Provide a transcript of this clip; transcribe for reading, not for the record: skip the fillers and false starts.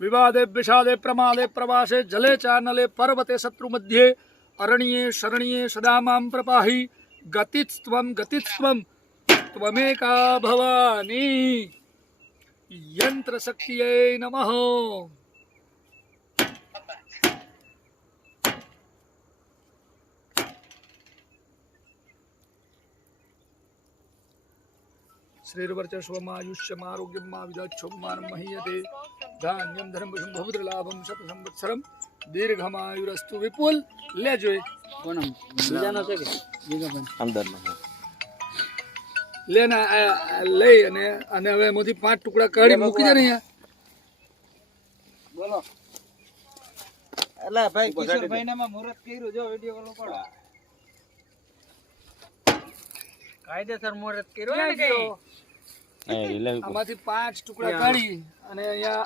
विवादे विषादे प्रमादे प्रवासे जले चानले पर्वते शत्रु मध्ये अरण्ये शरण्ये सदा मां प्रपाहि गतिस्त्वं त्वमेका भवानी यंत्र शक्तिये नमः। श्रीर्वर्चस्वमायुष्यमारोग्यमाविदक्षोमानं महीयते धान्यं धर्म बहुद्रलाभं शतसंवत्सरं दीर्घमायुरस्तु विपुल। ले जो બીજાનો છે કે બીજો પણ અંદરનો લેના લઈ અને હવે એમાંથી 5 ટુકડા કાઢી મૂકી દે ને અહીંયા। બોલો એલા ભાઈ કિશોરભાઈ નામાં મુહૂર્ત કર્યું જો વિડિયો કોલ પડો કાયદેસર મુહૂર્ત કર્યો ને કે આમાંથી 5 ટુકડા કાઢી અને અહીંયા